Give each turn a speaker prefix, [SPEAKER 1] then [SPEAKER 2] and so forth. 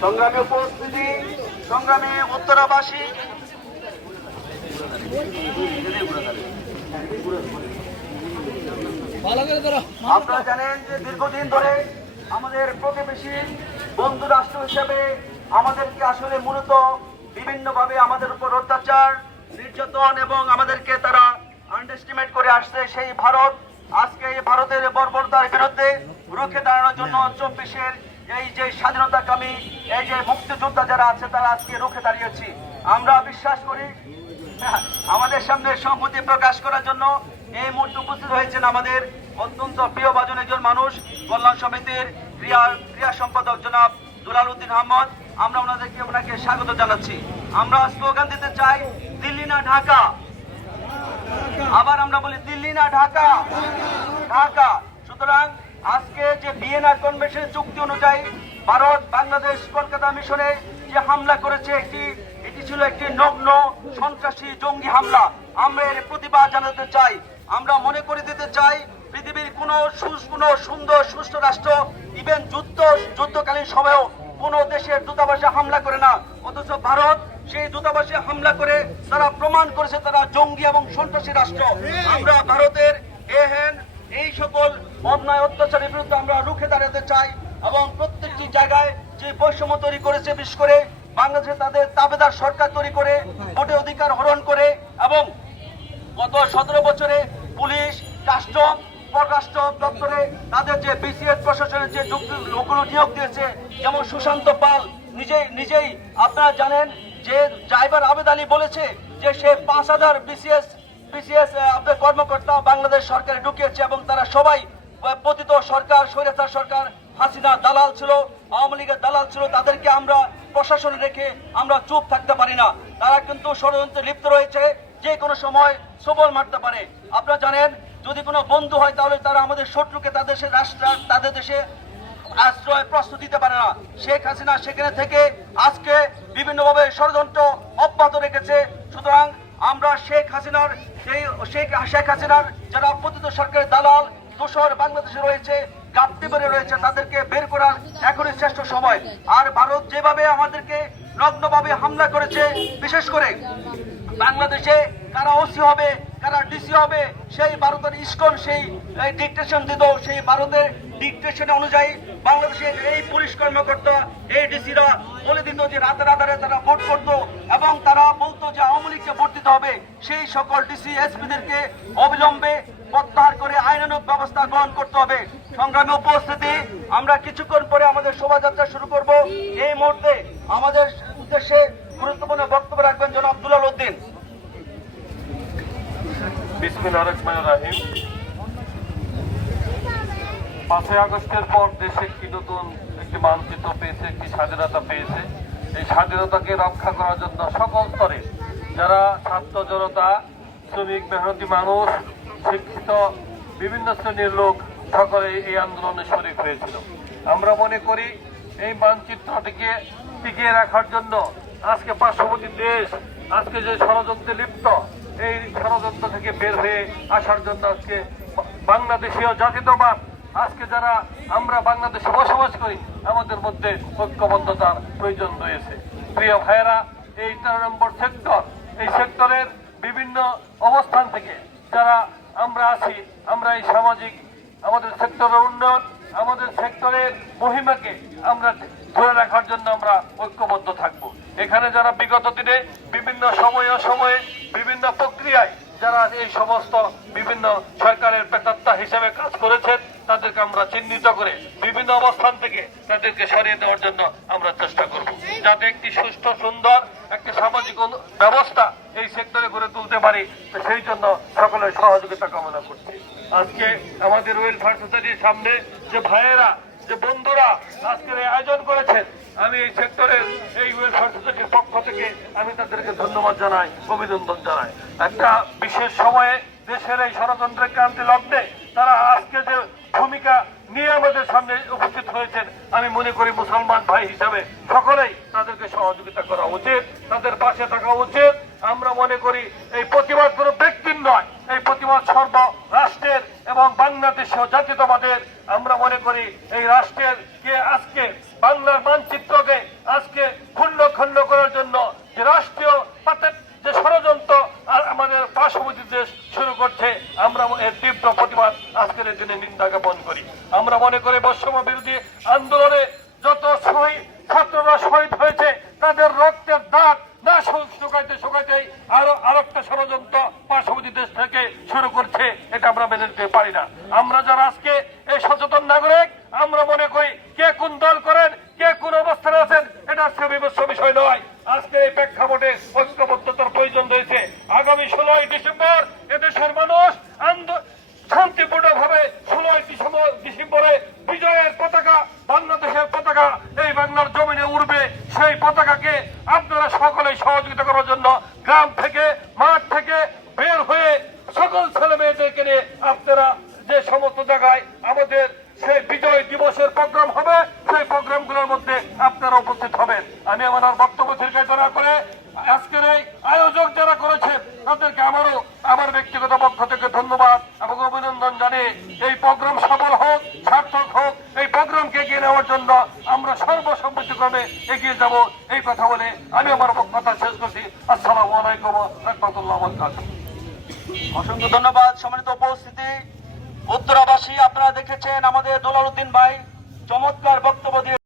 [SPEAKER 1] সংগ্রামী উপস্থিতি সংগ্রামী উত্তরাবাসী। আপনারা জানেন যে দীর্ঘদিন ধরে আমাদের প্রতিবেশী বন্ধু রাষ্ট্র হিসেবে আমাদেরকে আসলে মূলত বিভিন্নভাবে আমাদের উপর অত্যাচার নির্যাতন এবং আমাদেরকে তারা আন্ডারস্টিমেট করে আসছে সেই ভারত। আজকে এই ভারতের বর্বরতার বিরুদ্ধে রুখে দাঁড়ানোর জন্য চব্বিশের এই যে স্বাধীনতাকামী এই যে মুক্তিযোদ্ধা যারা আছে তারা আজকে রুখে দাঁড়িয়েছি। আমরা বিশ্বাস করি হ্যাঁ, আমাদের সামনে সম্মতি প্রকাশ করার জন্য এই মুহূর্তে উপস্থিত হয়েছেন আমাদের অত্যন্ত প্রিয় বাজন একজন মানুষ, কল্যাণ সমিতির ক্রিয়া ক্রিয়া সম্পাদক জনাব দুলাল উদ্দিন আহমদ। আমরা ওনাদেরকে, ওনাকে স্বাগত জানাচ্ছি। আমরা স্লোগান দিতে চাই, দিল্লি না ঢাকা? আবার আমরা বলি, দিল্লি না ঢাকা? ঢাকা। সুতরাং আজকে যে ভিয়েনা কনভেনশন চুক্তি অনুযায়ী ভারত, বাংলাদেশ, কলকাতা মিশনে যে হামলা করেছে একটি, এটি ছিল একটি নগ্ন সন্ত্রাসী জঙ্গি হামলা। আমরা এর প্রতিবাদ জানাতে চাই। আমরা মনে করে দিতে চাই, পৃথিবীর কোন কোন সুন্দর, সুষ্ঠু রাষ্ট্র ইভেন যুদ্ধ, যুদ্ধকালীন সময়েও কোন দেশের দূতাবাসে হামলা করে না। অথচ ভারত সেই দূতাবাসে হামলা করে তারা প্রমাণ করেছে তারা জঙ্গি এবং সন্ত্রাসী রাষ্ট্র। আমরা ভারতের এহেন এই সকল অন্যায় অত্যাচারের বিরুদ্ধে আমরা রুখে দাঁড়াতে চাই এবং প্রত্যেকটি জায়গায় যে বৈষম্য তৈরি করেছে, বিশেষ করে বাংলাদেশে তাদের তাবেদার সরকার তৈরি করে ভোটে অধিকার হরণ করে এবং গত সতেরো বছরে দপ্তরে তাদের যে বিসিএস প্রশাসনের যে লোকগুলো নিয়োগ দিয়েছে, যেমন সুশান্ত পাল, নিজেই নিজেই আপনারা জানেন যে ড্রাইভার আবেদ আলী বলেছে যে সে পাঁচ হাজার বিসিএস বিসিএস আপনার কর্মকর্তা বাংলাদেশ সরকারে ঢুকিয়েছে এবং তারা সবাই পতিত সরকার, স্বৈরাচার সরকার, হাসিনা দালাল ছিল, আওয়ামী লীগের দালাল ছিল, তাদেরকে আমরা প্রশাসনে রেখে আমরা চুপ থাকতে পারি না। তারা কিন্তু ষড়যন্ত্রে লিপ্ত রয়েছে, যে কোনো সময় সবল মারতে পারে। আপনারা জানেন যদি কোনো বন্ধু হয় তাহলে তারা আমাদের শত্রুকে তাদের দেশে রাষ্ট্র, তাদের দেশে আশ্রয় প্রশ্ন দিতে পারে না। শেখ হাসিনা সেখানে থেকে আজকে বিভিন্নভাবে ষড়যন্ত্র অব্যাহত রেখেছে। সুতরাং আমরা শেখ হাসিনার সেই শেখ শেখ হাসিনার যারা পতিত সরকারের দালাল দোসর বাংলাদেশে রয়েছে গাপ্তি বেড়ে রয়েছে, তাদেরকে বের করার এখনই শ্রেষ্ঠ সময়। আর ভারত যেভাবে আমাদেরকে নগ্নভাবে হামলা করেছে, বিশেষ করে বাংলাদেশে কারা ওসি হবে কারা ডিসি হবে, সেই ভারতের ইস্কন, সেই ডিকটেশন দিত সেই ভারতের ডিকটেশন অনুযায়ী বাংলাদেশের এই পুলিশ কর্মকর্তা, এই ডিসিরা বলে দিত যে রাতে রাতারে তারা ভোট করত এবং তারা বলতো যে আওয়ামী লীগকে ভোট দিতে হবে। সেই সকল ডিসি, এসপিদেরকে অবিলম্বে প্রত্যাহার করে আইনানুগ ব্যবস্থা গ্রহণ করতে হবে। সংগ্রামে উপস্থিতি, আমরা কিছুক্ষণ পরে আমাদের শোভাযাত্রা শুরু করব। এই মুহূর্তে আমাদের উদ্দেশ্যে গুরুত্বপূর্ণ বক্তব্য রাখবেন জনাব আব্দুল্লাহ উদ্দিন।
[SPEAKER 2] পাঁচই আগস্টের পর দেশ একটি নতুন একটি মানচিত্র পেয়েছে একটি স্বাধীনতা পেয়েছে, এই স্বাধীনতাকে রক্ষা করার জন্য সকল স্তরে যারা ছাত্র জনতা, শ্রমিক, মেহনতি মানুষ, শিক্ষিত বিভিন্ন শ্রেণির লোক সকলে এই আন্দোলনে শরিক হয়েছিল। আমরা মনে করি এই মানচিত্রটিকে টিকিয়ে রাখার জন্য আজকে পার্শ্ববর্তী দেশ, আজকে যে ষড়যন্ত্রে লিপ্ত এই ষড়যন্ত্র থেকে বের হয়ে আসার জন্য আজকে বাংলাদেশীয় জাতীয়তাবাদ, আজকে যারা আমরা বাংলাদেশে বসবাস করি, আমাদের মধ্যে ঐক্যবদ্ধতার প্রয়োজন রয়েছে। প্রিয় ভাইয়েরা, এই তেরো নম্বর সেক্টর, এই সেক্টরের বিভিন্ন অবস্থান থেকে যারা আমরা আছি, আমরা এই সামাজিক আমাদের সেক্টরের উন্নয়ন, আমাদের সেক্টরের মহিমাকে আমরা ধরে রাখার জন্য আমরা ঐক্যবদ্ধ থাকব। এখানে যারা বিগত দিনে বিভিন্ন সময়ে সময়ে বিভিন্ন প্রক্রিয়ায় যারা এই সমস্ত বিভিন্ন সরকারের প্রেতাত্মা হিসেবে কাজ করেছেন, তাদেরকে আমরা চিহ্নিত করে বিভিন্ন অবস্থান থেকে তাদেরকে সরিয়ে দেওয়ার জন্য আমরা চেষ্টা করব। যাতে একটি সুস্থ সুন্দর একটি সামাজিক ব্যবস্থা এই সেক্টরে গড়ে তুলতে পারি সেই জন্য সকলের সহযোগিতা কামনা করছি। আজকে আমাদের ওয়েলফেয়ার সোসাইটির সামনে যে ভাইয়েরা যে বন্ধুরা আজকের আয়োজন করেছেন, আমি এই সেক্টরের এই সোসাইটির পক্ষ থেকে আমি তাদেরকে ধন্যবাদ জানাই, অভিনন্দন জানাই। একটা বিশেষ সময়ে দেশের এই ষড়যন্ত্রের ক্রান্তি লগ্নে তারা আজকে যে ভূমিকা নিয়ে আমাদের সামনে উপস্থিত হয়েছেন, আমি মনে করি মুসলমান ভাই হিসাবে সকলেই তাদেরকে সহযোগিতা করা উচিত, তাদের পাশে থাকা উচিত। আমরা মনে করি এই প্রতিবাদ কোনো ব্যক্তির নয়, এই প্রতিবাদ সর্ব রাষ্ট্রের এবং বাংলাদেশীয় জাতীয়তাবাদের আমরা মনে করি এই রাষ্ট্রের কে আজকে বাংলার মানচিত্রকে আজকে খণ্ড খণ্ড করার জন্য যে রাষ্ট্রীয় যে ষড়যন্ত্র আর আমাদের পার্শ্ববর্তী দেশ শুরু করছে, আমরা এর তীব্র প্রতিবাদ আজকের এই দিনে নিন্দা জ্ঞাপন করি। আমরা মনে করি বৈষম্য বিরোধী আন্দোলনে যত শহীদ ছাত্ররা শহীদ হয়েছে, তাদের রক্তের দাগ না শুকাইতে শুকাইতেই আরও আরেকটা ষড়যন্ত্র পার্শ্ববর্তী দেশ থেকে শুরু করছে, এটা আমরা মেনে নিতে পারি না। আমরা যারা আজকে এই সচেতন নাগরিক, আমরা মনে করি কে কোন দল করেন কে কোন অবস্থানে আছেন, এটা আজকে বিবেচ্য বিষয় নয়। আজকে এই প্রেক্ষাপটে ঐক্যবদ্ধতার প্রয়োজন রয়েছে। আগামী ষোলোই ডিসেম্বর এদেশের মানুষ শান্তিপূর্ণ ভাবে ষোলোই ডিসেম্বর ডিসেম্বরে বিজয়ের পতাকা, বাংলাদেশের পতাকা, এই বাংলার জমিনে উড়বে সেই পতাকাকে আপনারা সকলেই সহযোগিতা করার জন্য গ্রাম থেকে বের হয়ে সকল ছেলে মেয়েদেরকে নিয়ে আপনারা যে সমস্ত জায়গায় আমাদের সেই বিজয় দিবসের প্রোগ্রাম হবে সেই প্রোগ্রামগুলোর মধ্যে আপনারা উপস্থিত হবেন আমি আমার আর বক্তব্য দীর্ঘায়িত না করে আজকের এই আয়োজক যারা করেছেন, তাদেরকে আমারও আমার ব্যক্তিগত পক্ষ থেকে ধন্যবাদ এবং অভিনন্দন জানিয়ে এই প্রোগ্রাম সফল হোক, সার্থক হোক, এই প্রোগ্রামকে এগিয়ে নেওয়ার জন্য আমরা সর্বসম্মতিক্রমে এগিয়ে যাব। এই কথা বলে আমি আমার কথা শেষ করছি। আসসালামু আলাইকুম রহমতুল্লাহ
[SPEAKER 1] অসংখ্য ধন্যবাদ। সম্মানিত উপস্থিতি, উত্তরাবাসী আপনারা দেখেছেন আমাদের দোলাল উদ্দিন ভাই চমৎকার বক্তব্য দিয়ে